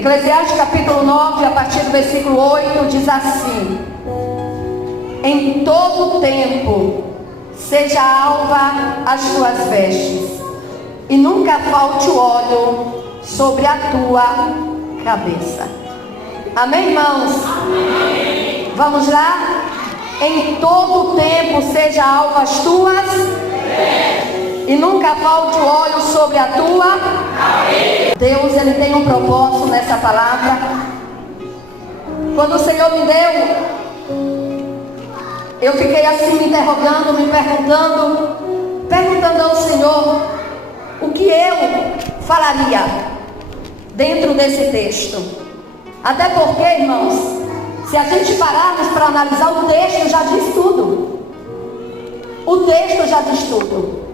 Eclesiastes capítulo 9, a partir do versículo 8, diz assim: em todo tempo seja alva as tuas vestes, e nunca falte o óleo sobre a tua cabeça. Amém, irmãos? Amém. Vamos lá? Em todo tempo seja alva as tuas vestes, e nunca falte o óleo sobre a tua cabeça. Deus, Ele tem um propósito nessa palavra. Quando o Senhor me deu, eu fiquei assim me interrogando, me perguntando ao Senhor o que eu falaria dentro desse texto. Até porque, irmãos, se a gente pararmos para analisar, o texto já diz tudo. O texto já diz tudo.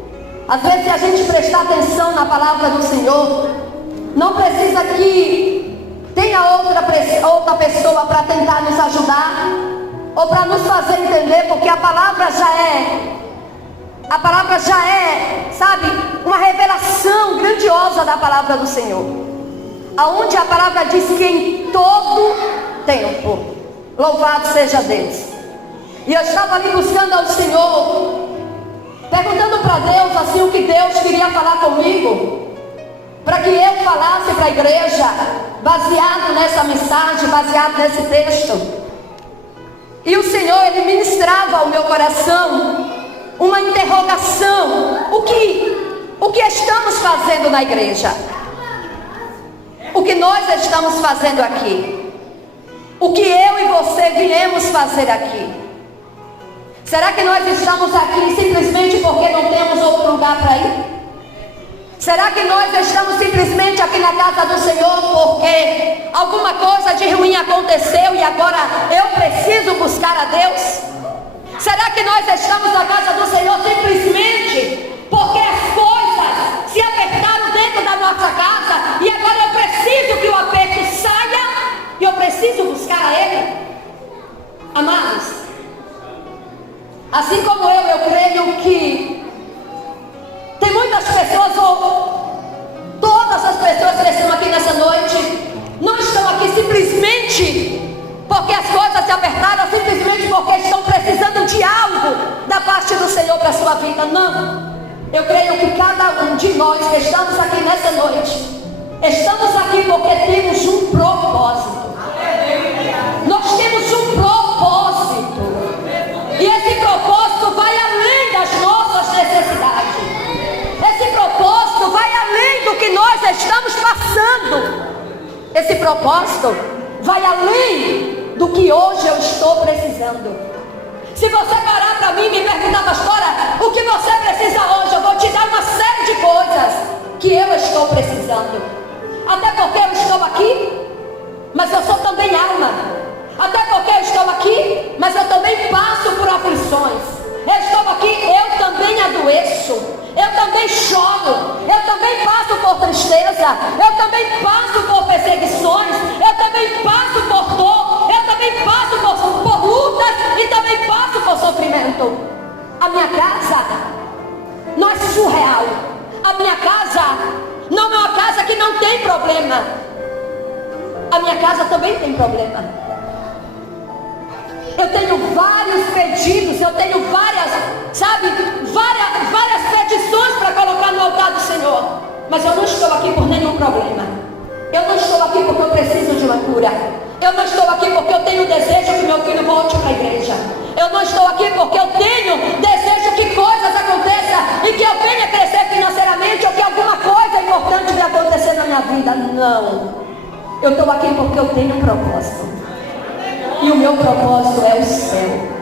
Às vezes, se a gente prestar atenção na palavra do Senhor, não precisa que tenha outra pessoa para tentar nos ajudar ou para nos fazer entender, porque a palavra já é, sabe, uma revelação grandiosa da palavra do Senhor, aonde a palavra diz que em todo tempo, louvado seja Deus. E eu estava ali buscando ao Senhor, perguntando para Deus assim o que Deus queria falar comigo, para que eu falasse para a igreja, baseado nessa mensagem, baseado nesse texto. E o Senhor, Ele ministrava ao meu coração uma interrogação: o que estamos fazendo na igreja? O que nós estamos fazendo aqui? O que eu e você viemos fazer aqui? Será que nós estamos aqui simplesmente porque não temos outro lugar para ir? Será que nós estamos simplesmente aqui na casa do Senhor porque alguma coisa de ruim aconteceu e agora eu preciso buscar a Deus? Será que nós estamos na casa do Senhor simplesmente porque as coisas se apertaram dentro da nossa casa e agora eu preciso que o aperto saia e eu preciso buscar a Ele? Amados, assim como eu creio que tem muitas pessoas, ou todas as pessoas que estão aqui nessa noite, não estão aqui simplesmente porque as coisas se apertaram, simplesmente porque estão precisando de algo da parte do Senhor para a sua vida. Não. Eu creio que cada um de nós que estamos aqui nessa noite, estamos aqui porque temos um propósito. Nós temos um propósito. E esse propósito vai além das nossas necessidades. Esse propósito vai além do que nós estamos passando. Esse propósito vai além do que hoje eu estou precisando. Se você parar para mim e me perguntar, pastora, o que você precisa hoje? Eu vou te dar uma série de coisas que eu estou precisando. Até porque eu estou aqui, mas eu sou também alma. Até porque eu estou aqui, mas eu também passo por aflições. Eu estou aqui, eu também adoeço. Eu também choro. Eu também passo por tristeza. Eu também passo por perseguições. Eu também passo por dor. Eu também passo por lutas e também passo por sofrimento. A minha casa não é surreal. A minha casa não é uma casa que não tem problema. A minha casa também tem problema. Eu tenho vários pedidos, eu tenho várias petições para colocar no altar do Senhor. Mas eu não estou aqui por nenhum problema. Eu não estou aqui porque eu preciso de uma cura. Eu não estou aqui porque eu tenho desejo que meu filho volte para a igreja. Eu não estou aqui porque eu tenho desejo que coisas aconteçam e que eu venha crescer financeiramente ou que alguma coisa importante vai acontecer na minha vida. Não. Eu estou aqui porque eu tenho um propósito. E o meu propósito é o céu.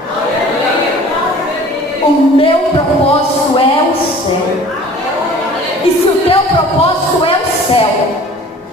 O meu propósito é o céu. E se o teu propósito é o céu,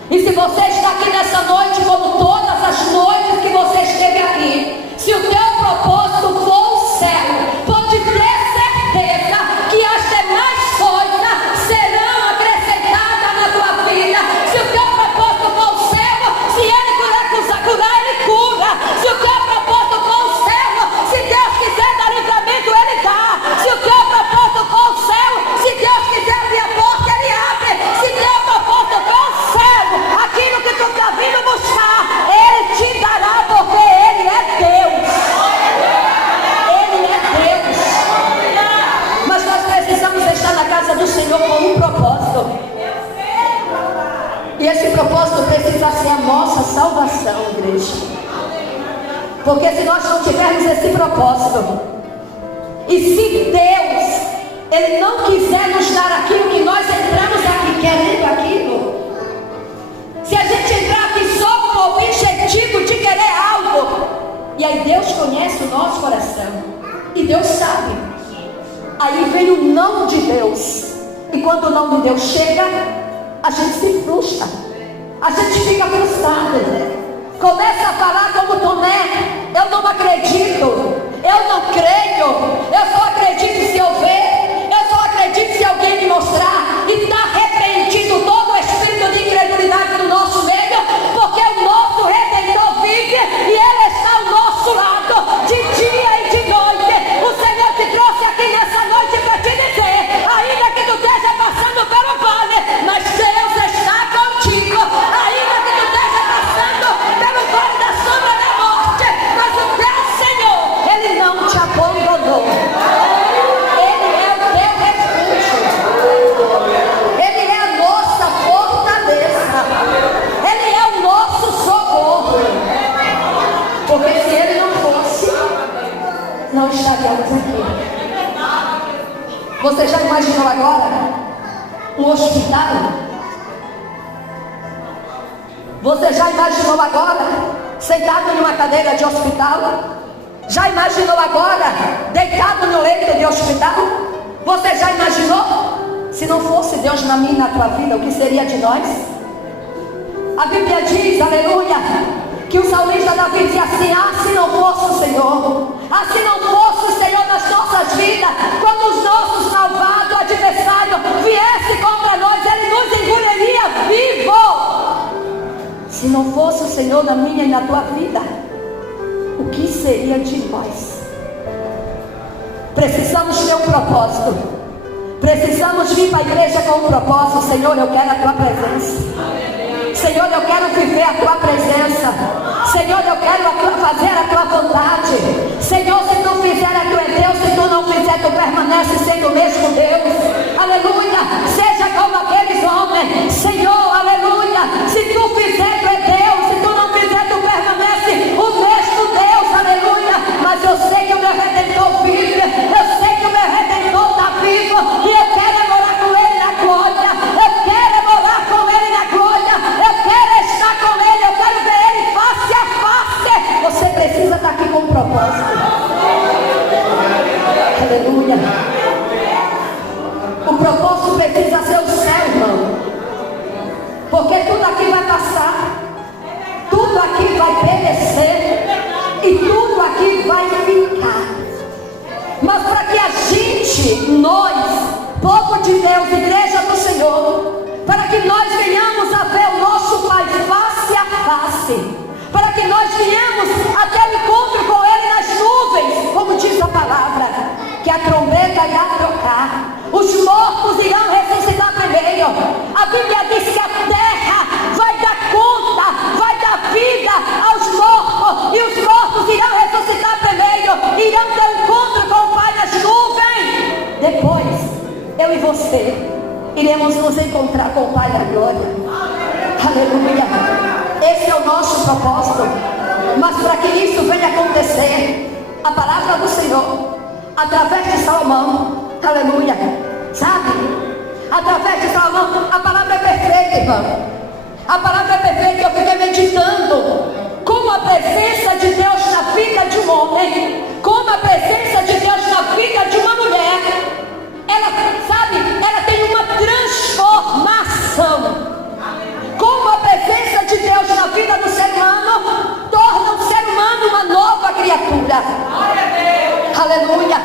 e se você está aqui nessa noite, como todas as noites que você esteve aqui, se o teu propósito for o céu, pode ter certeza que as demais coisas serão acrescentadas na tua vida. Se o teu propósito for o céu, se Ele curar, Ele cura. Se o teu propósito for o céu, se Deus quiser dar livramento, Ele dá. Se o teu propósito for o céu, se Deus quiser abrir a porta, Ele abre. Se o teu propósito for o céu, aquilo que tu está vindo Porque se nós não tivermos esse propósito, e se Deus, Ele não quiser nos dar aquilo que nós entramos aqui querendo aquilo, se a gente entrar aqui só com o objetivo de querer algo, e aí Deus conhece o nosso coração, e Deus sabe, aí vem o não de Deus, e quando o não de Deus chega, a gente se frustra, a gente fica frustrado, começa a falar como Tomé: eu não acredito, eu não creio, eu só acredito se eu ver, eu só acredito se alguém me mostrar. E está repreendido todo o espírito de incredulidade do nosso meio, porque o nosso Redentor vive e Ele está ao nosso lado, de dia e de noite. O Senhor te trouxe aqui nessa noite para te dizer: ainda que tu esteja passando pelo vale, mas Deus está contigo. Ainda que tu esteja passando pelo vale da sombra da morte, mas o teu Senhor, Ele não te abandonou. Ele é o teu refúgio. Ele é a nossa fortaleza. Ele é o nosso socorro. Porque se Ele não fosse, não estaríamos aqui. Você já imaginou agora um hospital? Você já imaginou agora sentado em uma cadeira de hospital? Já imaginou agora deitado no leito de hospital? Você já imaginou? Se não fosse Deus na minha e na tua vida, o que seria de nós? A Bíblia diz, aleluia, que o salmista Davi dizia assim: ah, se não fosse o Senhor, ah, se não fosse o Senhor nas nossas vidas, quando os nossos malvados adversários viessem contra nós, Ele nos engoliria vivo. Se não fosse o Senhor na minha e na tua vida, o que seria de nós? Precisamos ter um propósito. Precisamos vir para a igreja com um propósito. Senhor, eu quero a tua presença. Senhor, eu quero viver a tua presença. Senhor, eu quero fazer a tua vontade. Senhor, se tu fizer, tu é Deus. Se tu não fizer, tu permanece sendo o mesmo Deus. Aleluia. Seja como aqueles homens. Senhor, aleluia. Se tu fizer, tu é Deus. Se tu não fizer, tu permanece o mesmo Deus. Aleluia. Mas eu sei que o meu Redentor vive. Eu sei que o meu Redentor está vivo. E eu quero morar com Ele na glória. Eu quero morar com Ele na glória. Eu quero estar com Ele. Eu quero ver Ele face a face. Você precisa estar aqui com um propósito. Aleluia. O propósito precisa ser o céu, irmão. Porque tudo aqui vai passar. Tudo aqui vai perecer. E tudo aqui vai ficar. Mas para que a gente, nós, povo de Deus, igreja do Senhor, para que nós venhamos a ver o nosso Pai face a face, para que nós venhamos até o encontro com Ele nas nuvens, como diz a palavra, que a trombeta irá tocar, os mortos irão ressuscitar primeiro. A Bíblia diz que a terra vai dar conta, vai dar vida aos mortos, e os mortos irão ressuscitar primeiro, irão ter um encontro com o Pai nas nuvens. Depois, eu e você iremos nos encontrar com o Pai da glória. Aleluia. Esse é o nosso propósito. Mas para que isso venha acontecer, a palavra do Senhor, através de Salomão, aleluia, sabe? Através de Salomão, a palavra é perfeita, irmão. A palavra é perfeita. Eu fiquei meditando como a presença de Deus na vida de um homem, como a presença de Deus na vida de uma mulher, ela, sabe, ela tem uma transformação. Como a presença de Deus na vida do ser humano torna o ser humano uma nova criatura. Aleluia.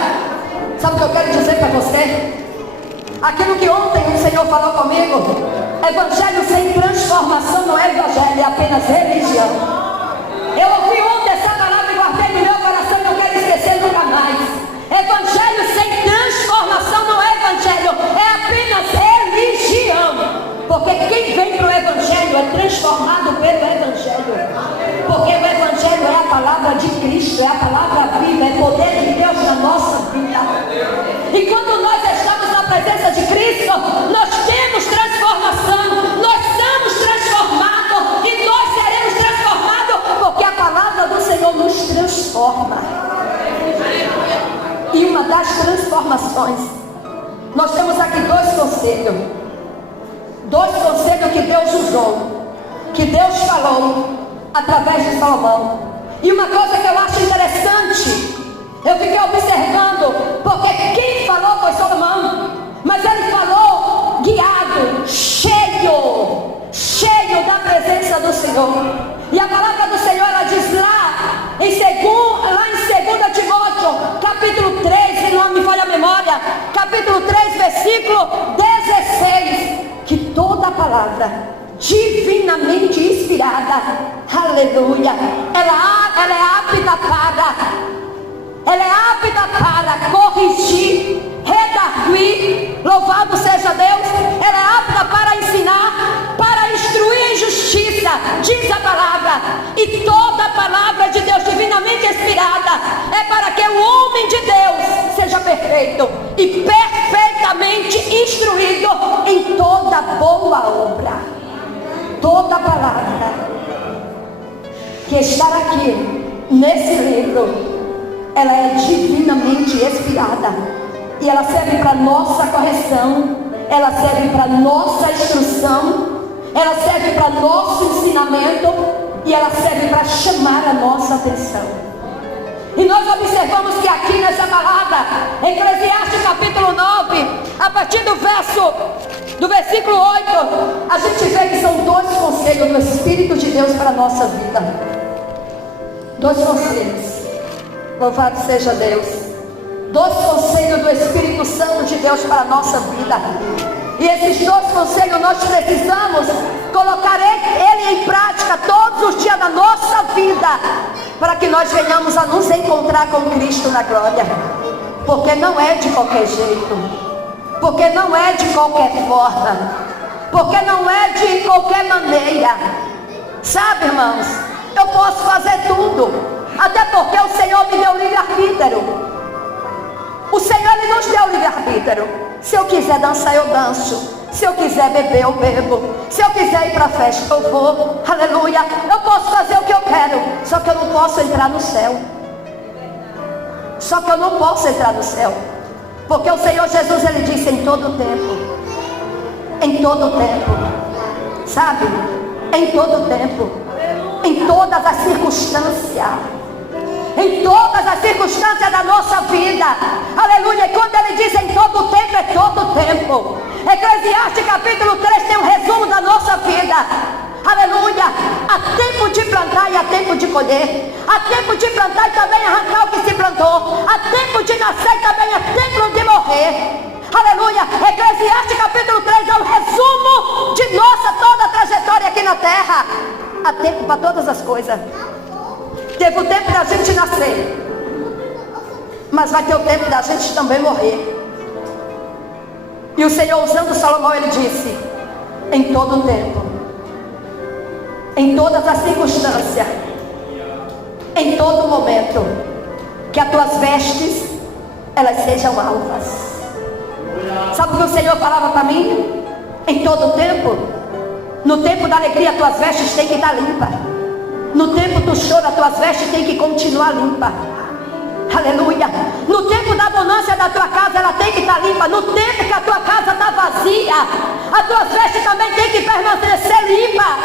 Sabe o que eu quero dizer para você? Aquilo que ontem o Senhor falou comigo: evangelho sem transformação não é evangelho, é apenas religião. Eu ouvi ontem essa palavra e guardei no meu coração e não quero esquecer nunca mais. Evangelho sem transformação não é evangelho, é apenas religião. Porque quem vem para o evangelho é transformado pelo evangelho. Porque o evangelho é a palavra de Cristo, é a palavra viva, é poder de Deus na nossa vida. E quando nós estamos na presença de Cristo, nós temos transformação, nós somos transformados e nós seremos transformados, porque a palavra do Senhor nos transforma. das transformações. Nós temos aqui dois conselhos que Deus usou, que Deus falou através de Salomão. E uma coisa que eu acho interessante, eu fiquei observando, porque quem falou foi Salomão, mas ele falou guiado, cheio da presença do Senhor. E a palavra do Senhor, ela diz lá em 2 Timóteo, capítulo 3, se não me falha a memória, capítulo 3, versículo 16, que toda palavra divinamente inspirada, aleluia, ela é apta para corrigir, redarguir, louvado seja Deus, ela é apta para ensinar, para instruir em justiça, diz a palavra. E toda palavra de Deus divinamente inspirada é para que o homem de Deus seja perfeito e perfeitamente instruído em toda boa obra. Toda palavra que está aqui nesse livro, ela é divinamente inspirada e ela serve para nossa correção, ela serve para nossa instrução, ela serve para nosso ensinamento e ela serve para chamar a nossa atenção. E nós observamos que aqui nessa palavra, Eclesiastes capítulo 9, a partir do versículo 8, a gente vê que são dois conselhos do Espírito de Deus para a nossa vida. Dois conselhos. Louvado seja Deus. Dois conselhos do Espírito Santo de Deus para a nossa vida. E esses dois conselhos nós precisamos colocar ele em prática todos os dias da nossa vida, para que nós venhamos a nos encontrar com Cristo na glória. Porque não é de qualquer jeito, porque não é de qualquer forma, porque não é de qualquer maneira. Sabe, irmãos, eu posso fazer tudo, até porque o Senhor me deu livre-arbítrio. O Senhor, Ele nos deu livre-arbítrio. Se eu quiser dançar, eu danço. Se eu quiser beber, eu bebo. Se eu quiser ir para a festa, eu vou. Aleluia. Eu posso fazer o que eu quero. Só que eu não posso entrar no céu. Só que eu não posso entrar no céu. Porque o Senhor Jesus, Ele disse em todo tempo. Em todo tempo. Sabe? Em todo tempo. Em todas as circunstâncias. Em todas as circunstâncias da nossa vida, aleluia. E quando ele diz em todo tempo, é todo tempo. Eclesiastes capítulo 3 tem um resumo da nossa vida, aleluia. Há tempo de plantar e há tempo de colher, há tempo de plantar e também arrancar o que se plantou, há tempo de nascer e também há tempo de morrer, aleluia. Eclesiastes capítulo 3 é o resumo de nossa toda a trajetória aqui na terra. Há tempo para todas as coisas. Teve o tempo da gente nascer, mas vai ter o tempo da gente também morrer. E o Senhor, usando Salomão, ele disse: em todo o tempo, em todas as circunstâncias, em todo momento, que as tuas vestes, elas sejam alvas. Sabe o que o Senhor falava para mim? Em todo o tempo, no tempo da alegria, as tuas vestes têm que estar limpas. No tempo do choro, as tuas vestes têm que continuar limpa. Aleluia. No tempo da bonança da tua casa, ela tem que estar limpa. No tempo que a tua casa está vazia, as tuas vestes também têm que permanecer limpa.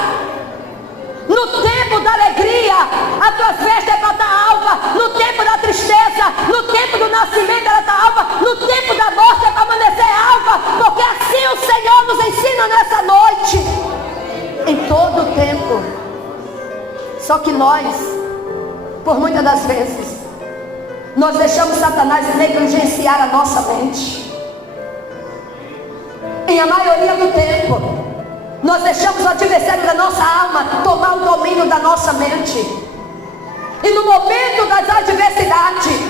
No tempo da alegria, as tuas vestes é para estar alva. No tempo da tristeza, no tempo do nascimento, ela está alva. No tempo da morte é para permanecer alva. Porque assim o Senhor nos ensina nessa noite. Em todo o tempo. Só que nós, por muitas das vezes, nós deixamos Satanás negligenciar a nossa mente. Em a maioria do tempo, nós deixamos o adversário da nossa alma tomar o domínio da nossa mente. E no momento das adversidades,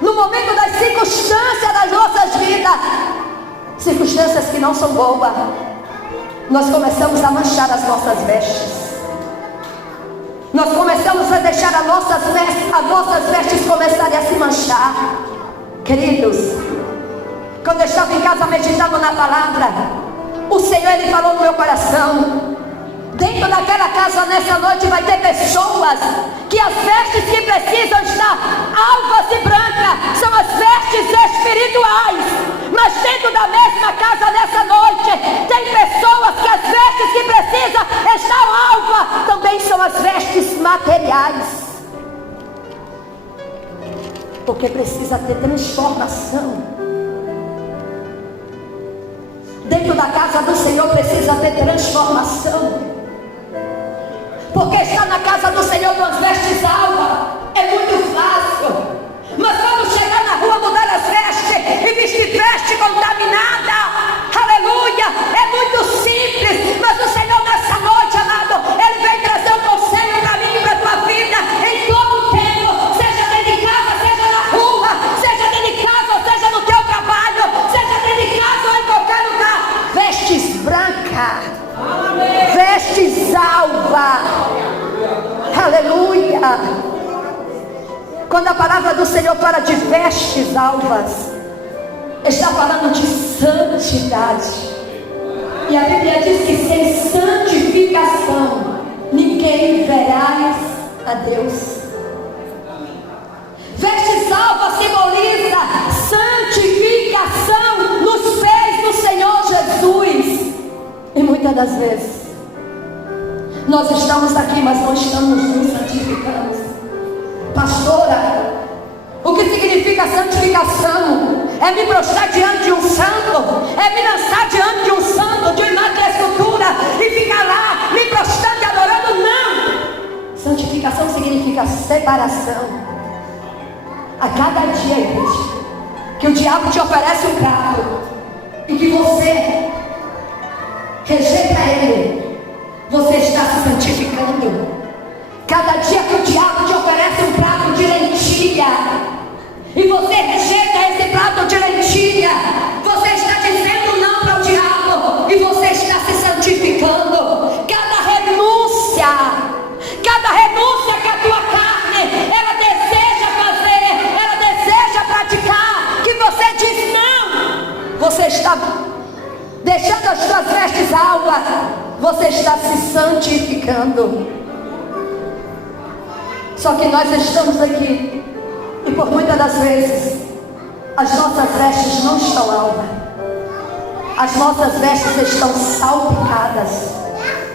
no momento das circunstâncias das nossas vidas, circunstâncias que não são boas, nós começamos a manchar as nossas vestes. Nós começamos a deixar as nossas vestes começarem a se manchar. Queridos, quando eu estava em casa meditando na palavra, o Senhor, Ele falou no meu coração: dentro daquela casa nessa noite vai ter pessoas que as vestes que precisam estar alvas e brancas são as vestes espirituais. Mas dentro da mesma casa nessa noite, tem pessoas que as vestes que precisam estar alva também são as vestes materiais. Porque precisa ter transformação. Dentro da casa do Senhor precisa ter transformação. Porque estar na casa do Senhor com as vestes alvas é muito fácil. Mas quando chegar na rua, mudar as vestes e vestir veste contaminada, aleluia, é muito simples. Mas o Senhor nessa noite, amado, Ele vem trazer um conselho para mim e para a tua vida em todo o tempo. Seja dentro de casa, seja na rua, seja dentro de casa ou seja no teu trabalho, seja dentro de casa ou em qualquer lugar. Vestes brancas, vestes alvas, aleluia. Quando a palavra do Senhor fala de vestes alvas, está falando de santidade. E a Bíblia diz que sem santificação ninguém verá a Deus. Vestes alvas simboliza santificação nos pés do Senhor Jesus. E muitas das vezes nós estamos aqui, mas não estamos nos santificando. Pastora, o que significa santificação? É me prostrar diante de um santo, é me lançar diante de um santo, de uma imagem da escultura e ficar lá me prostrando e adorando? Não! Santificação significa separação. A cada dia, igreja, que o diabo te oferece um prato e que você rejeita ele, você está se santificando. Cada dia que o diabo te oferece um prato de lentilha e você rejeita esse prato de lentilha, você está dizendo não para o diabo e você está se santificando. Cada renúncia que a tua carne ela deseja fazer, ela deseja praticar, que você diz não, você está deixando as tuas vestes alvas, você está se santificando. Só que nós estamos aqui e por muitas das vezes as nossas vestes não estão alvas, as nossas vestes estão salpicadas.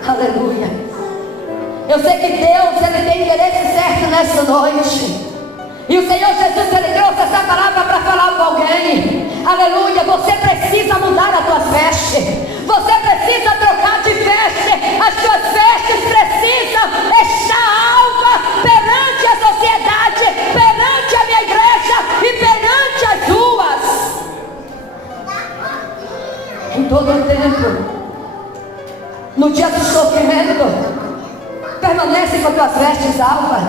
Aleluia. Eu sei que Deus Ele tem interesse certo nessa noite. E o Senhor Jesus Ele trouxe essa palavra para falar com alguém. Aleluia. Você precisa mudar as tuas vestes. Você precisa trocar de veste. As tuas vestes precisam estar alvas perante a sociedade, perante a minha igreja e perante as ruas. Em todo o tempo, no dia do sofrimento, permanece com as tuas vestes alvas.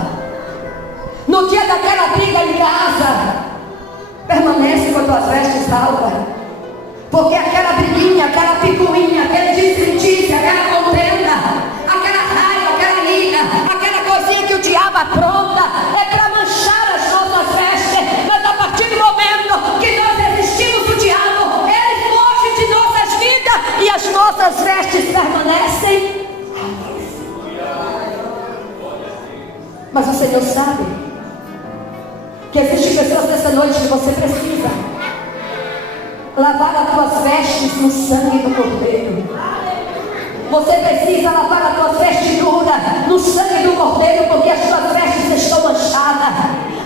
No dia daquela briga em casa, permanece com as tuas vestes alvas. Porque aquela briguinha, aquela picuinha, aquele disse-me-disse, aquela contenda, aquela raiva, aquela ira, aquela coisinha que o diabo apronta, é para manchar as nossas vestes. Mas a partir do momento que nós resistimos o diabo, ele foge de nossas vidas e as nossas vestes permanecem. Mas o Senhor sabe que existem pessoas nessa noite que você precisa lavar as tuas vestes no sangue do Cordeiro. Você precisa lavar as tuas vestiduras no sangue do Cordeiro, porque as tuas vestes estão manchadas.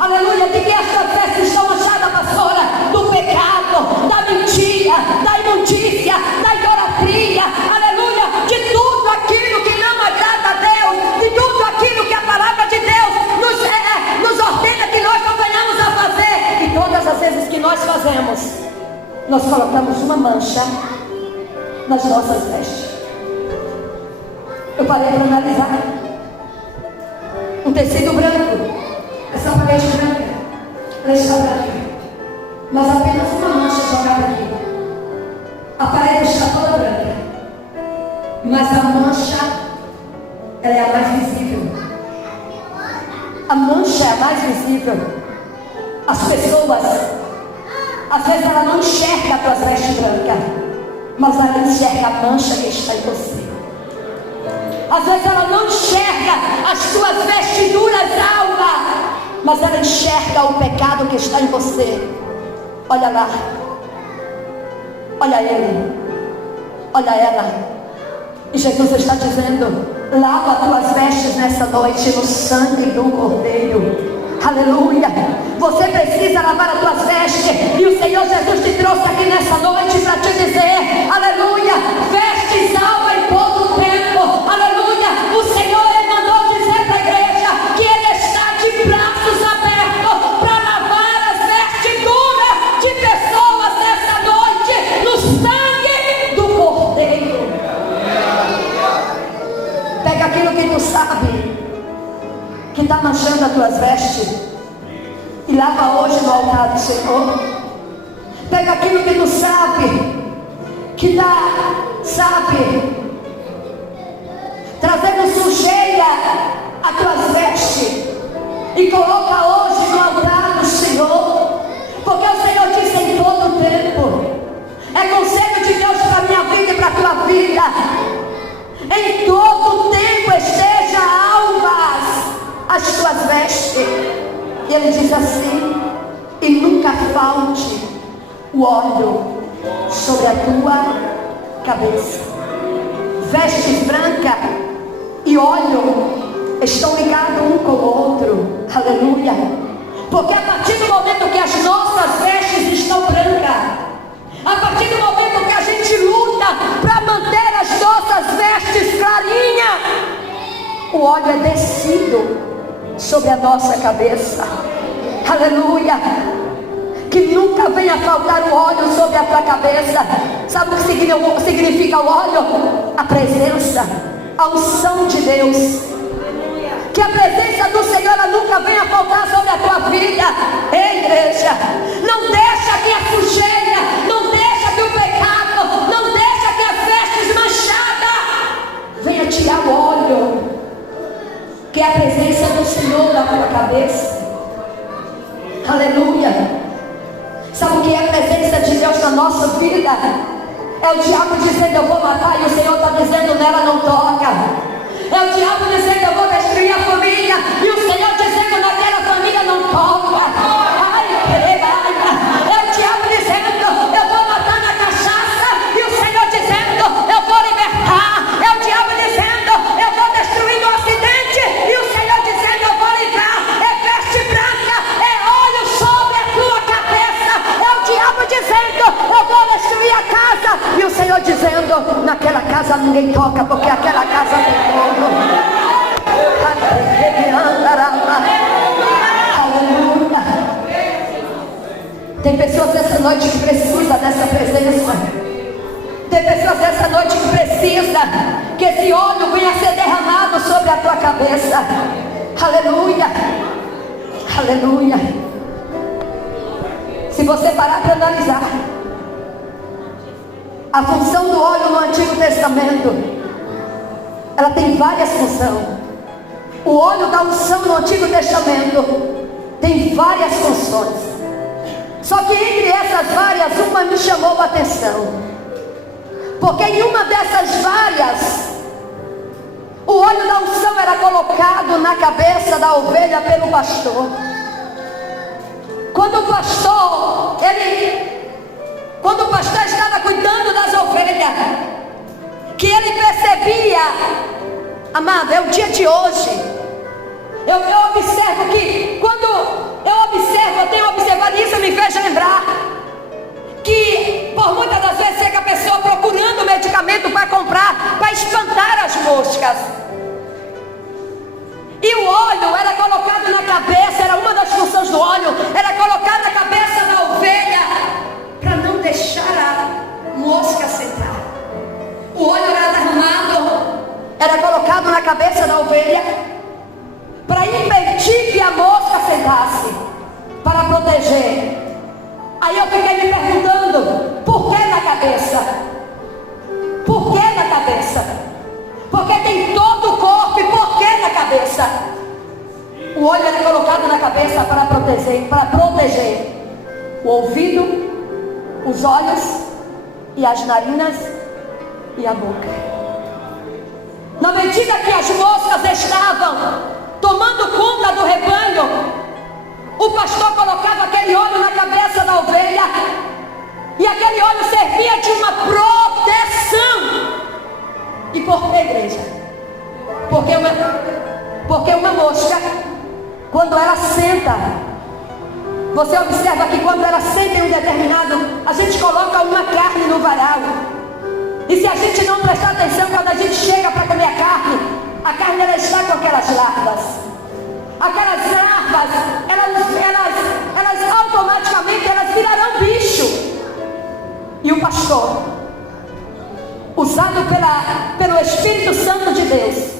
Aleluia. De que as tuas vestes estão manchadas, pastora? Do pecado, da mentira, da imundícia, da idolatria. Aleluia. De tudo aquilo que não agrada a Deus, de tudo aquilo que a palavra de Deus nos ordena que nós não venhamos a fazer. E todas as vezes que nós fazemos, nós colocamos uma mancha nas nossas vestes. Eu parei para analisar um tecido branco, essa parede branca, ela está branca, mas apenas uma mancha jogada aqui. A parede está toda branca, mas a mancha, ela é a mais visível. A mancha é a mais visível. As pessoas, às vezes ela não enxerga a tua veste branca, mas ela enxerga a mancha que está em você. Às vezes ela não enxerga as tuas vestiduras alvas, mas ela enxerga o pecado que está em você. Olha lá. Olha ele. Olha ela. E Jesus está dizendo: lava tuas vestes nessa noite no sangue do Cordeiro. Aleluia. Você precisa lavar as tuas vestes. E o Senhor Jesus te trouxe aqui nessa noite para te dizer: aleluia, vestes alva em todo tempo. Aleluia. O Senhor mandou dizer para a igreja que Ele está de braços abertos para lavar as vestiduras de pessoas nessa noite no sangue do Cordeiro. Pega aquilo que tu sabe que está manchando as tuas vestes e lava hoje no altar do Senhor. Pega aquilo que tu sabe que está, trazendo sujeira às tuas vestes e coloca hoje no altar do Senhor, porque o Senhor disse em todo tempo, é conselho de Deus para a minha vida e para a tua vida: em todo tempo esteja alvas as tuas vestes. E ele diz assim: e nunca falte o óleo sobre a tua cabeça. Vestes branca e óleo estão ligados um com o outro. Aleluia. Porque a partir do momento que as nossas vestes estão brancas, a partir do momento que a gente luta para manter as nossas vestes clarinhas, o óleo é descido sobre a nossa cabeça. Aleluia. Que nunca venha faltar o óleo sobre a tua cabeça. Sabe o que significa o óleo? A presença, a unção de Deus. Que a presença do Senhor ela nunca venha faltar sobre a tua vida. Ei, igreja, não deixa que a sujeira, não deixa que o pecado, não deixa que as vestes manchadas venha tirar o óleo, que é a presença do Senhor na tua cabeça. Aleluia. Sabe o que é a presença de Deus na nossa vida? É o diabo dizendo: eu vou matar, e o Senhor está dizendo: nela não toca. É o diabo dizendo: eu vou destruir a família, e o Senhor dizendo: naquela família não toca. Ai, é o diabo dizendo: eu vou matar na cachaça, e o Senhor dizendo: eu vou libertar. É o diabo dizendo: eu vou destruir no acidente, e o Senhor dizendo: eu vou livrar. É veste branca, é óleo sobre a tua cabeça. É o diabo dizendo: eu vou destruir a casa, e o Senhor dizendo: naquela casa ninguém toca, porque aquela casa tem fogo. Aleluia. Tem pessoas essa noite que precisam dessa presença. Tem pessoas essa noite que precisam que esse óleo venha a ser derramado sobre a tua cabeça. Aleluia. Aleluia. Se você parar para analisar a função do óleo no Antigo Testamento, ela tem várias funções. O óleo da unção no Antigo Testamento tem várias funções. Só que entre essas várias, uma me chamou a atenção. Porque em uma dessas várias, o óleo da unção era colocado na cabeça da ovelha pelo pastor. Quando o pastor estava cuidando das ovelhas, que ele percebia, amado, é o dia de hoje. Eu observo que, quando eu tenho observado isso, me fez lembrar que, por muitas das vezes, chega a pessoa procurando medicamento para comprar, para espantar as moscas. E o óleo era colocado na cabeça, era uma das funções do óleo, era colocar na cabeça da ovelha, para não deixar a mosca sentar. O óleo era derramado, era colocado na cabeça da ovelha, para impedir que a mosca sentasse, para proteger. Aí eu fiquei me perguntando: por que na cabeça? Por que na cabeça? Porque tem todo o corpo, e por que na cabeça? O olho era colocado na cabeça para proteger o ouvido, os olhos e as narinas e a boca. Na medida que as moscas estavam tomando conta do rebanho, o pastor colocava aquele óleo na cabeça da ovelha óleo servia de uma proteção. E por que, igreja? Porque uma mosca, quando ela senta, você observa que quando ela senta em um determinado, a gente coloca uma carne no varal. E se a gente não prestar atenção, quando a gente chega para comer a carne ela está com aquelas larvas. Aquelas larvas, elas automaticamente elas virarão bicho. E o pastor, usado pelo Espírito Santo de Deus,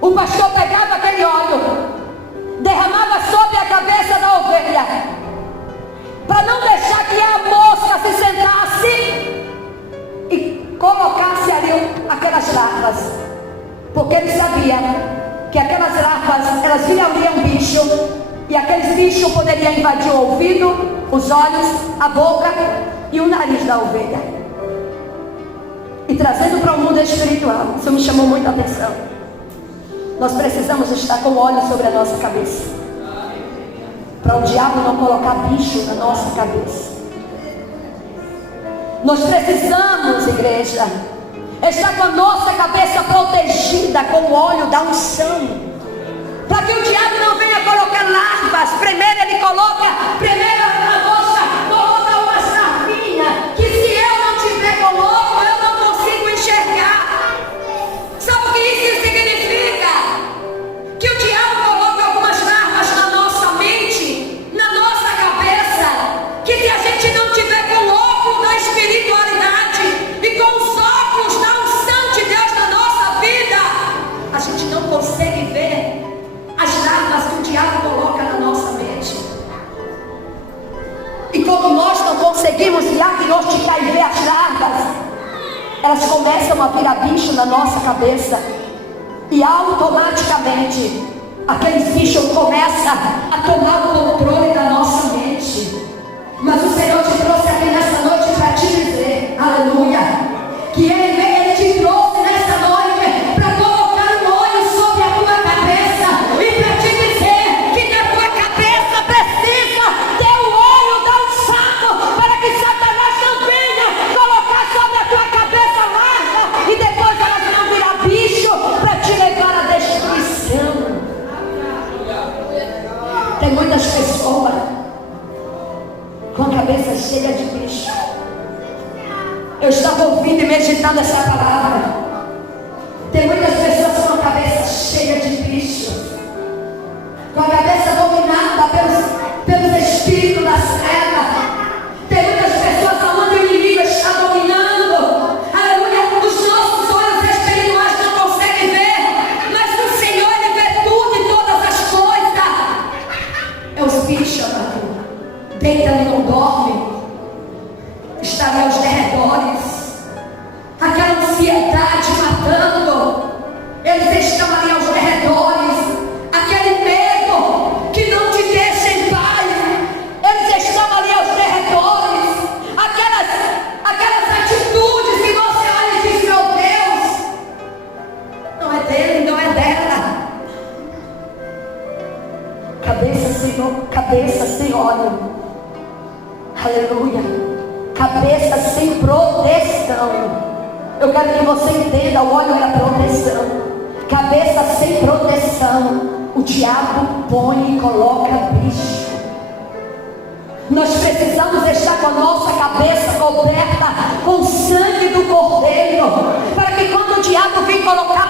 o pastor pegava aquele óleo, derramava sobre a cabeça da ovelha, para não deixar que a mosca se sentasse e colocasse ali aquelas larvas, porque ele sabia que aquelas larvas elas virariam bicho, e aqueles bichos poderiam invadir o ouvido, os olhos, a boca e o nariz da ovelha, e trazendo para o mundo espiritual. Isso me chamou muita atenção. Nós precisamos estar com óleo sobre a nossa cabeça, para o diabo não colocar bicho na nossa cabeça. Nós precisamos, igreja, estar com a nossa cabeça protegida com o óleo da unção, para que o diabo não venha colocar larvas. Primeiro ele coloca, a moça coloca uma sarvinha, que se eu não tiver coloco, eu não consigo enxergar. Sabe o que isso significa? Que o diabo coloca algumas larvas na nossa mente, na nossa cabeça, que se a gente não tiver com o óculos da espiritualidade e com os óculos da unção de Deus na nossa vida, a gente não consegue ver as larvas que o diabo coloca na nossa mente. E como nós não conseguimos diagnosticar e ver as larvas, elas começam a virar bicho na nossa cabeça, e automaticamente aqueles bichos começam a tomar o controle da nossa mente. Mas o Senhor te trouxe aqui nessa noite para te dizer, aleluia, que Ele te trouxe nessa noite para colocar um óleo sobre a tua cabeça e para te dizer que na tua cabeça precisa ter o óleo da unção, para que Satanás não venha colocar sobre a tua cabeça larva e depois elas não virar bicho para te levar à destruição. Tem muitas pessoas com a cabeça cheia de bicho. Eu estava ouvindo e meditando essa palavra. Tem muitas pessoas com a cabeça cheia de bicho, com a cabeça dominada pelos espíritos das trevas. Tem muitas pessoas onde o inimigo está dominando. Aleluia, os nossos olhos espirituais não conseguem ver, mas o Senhor Ele vê tudo e todas as coisas. É os bichos, amado. Deita e não dorme, está ali aos derredores, aquela ansiedade matando, eles estão ali aos derredores, aquele medo que não te deixa em paz, eles estão ali aos derredores, aquelas atitudes que você olha e diz, meu Deus, não é dele, não é dela. Cabeça sem óleo. Aleluia. Cabeça sem proteção. Eu quero que você entenda, o óleo é a proteção. Cabeça sem proteção, o diabo põe e coloca bicho. Nós precisamos estar com a nossa cabeça coberta com o sangue do Cordeiro, para que quando o diabo vem colocar